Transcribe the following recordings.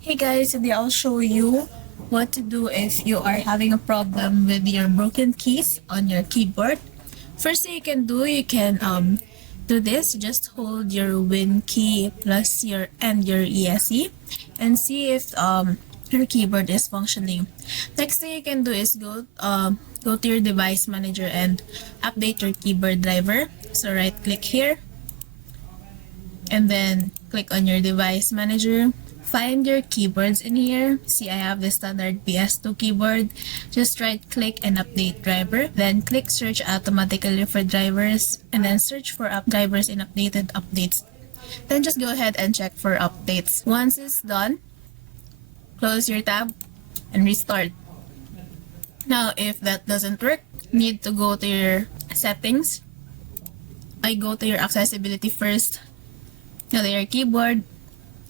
Hey guys, today I'll show you what to do if you are having a problem with your broken keys on your keyboard. First thing you can do, you can do this. Just hold your Win key plus your ESC and see if your keyboard is functioning. Next thing you can do is go to your device manager and update your keyboard driver. So right click here and then click on your device manager. Find your keyboards in here. See, I have the standard PS2 keyboard. Just right click and update driver. Then click search automatically for drivers and then search for drivers in updated updates. Then just go ahead and check for updates. Once it's done, close your tab and restart. Now, if that doesn't work, you need to go to your settings. I go to your accessibility first. Now, your keyboard,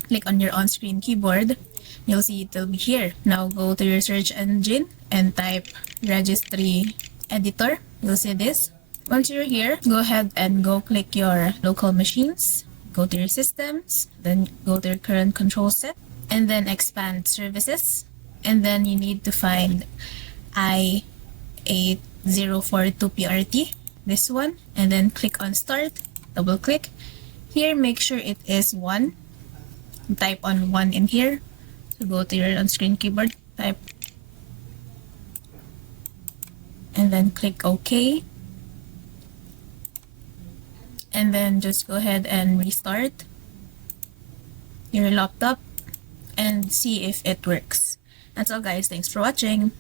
click on your on-screen keyboard. You'll see it will be here. Now go to your search engine and type registry editor. You'll see this. Once you're here, go ahead and go click your local machines. Go to your systems, then go to your current control set, and then expand services. And then you need to find I8042PRT, this one, and then click on start, double click. Here, make sure it is 1. Type on 1 in here. So go to your on-screen keyboard, type, and then click OK. And then just go ahead and restart your laptop and see if it works. That's all guys. Thanks for watching.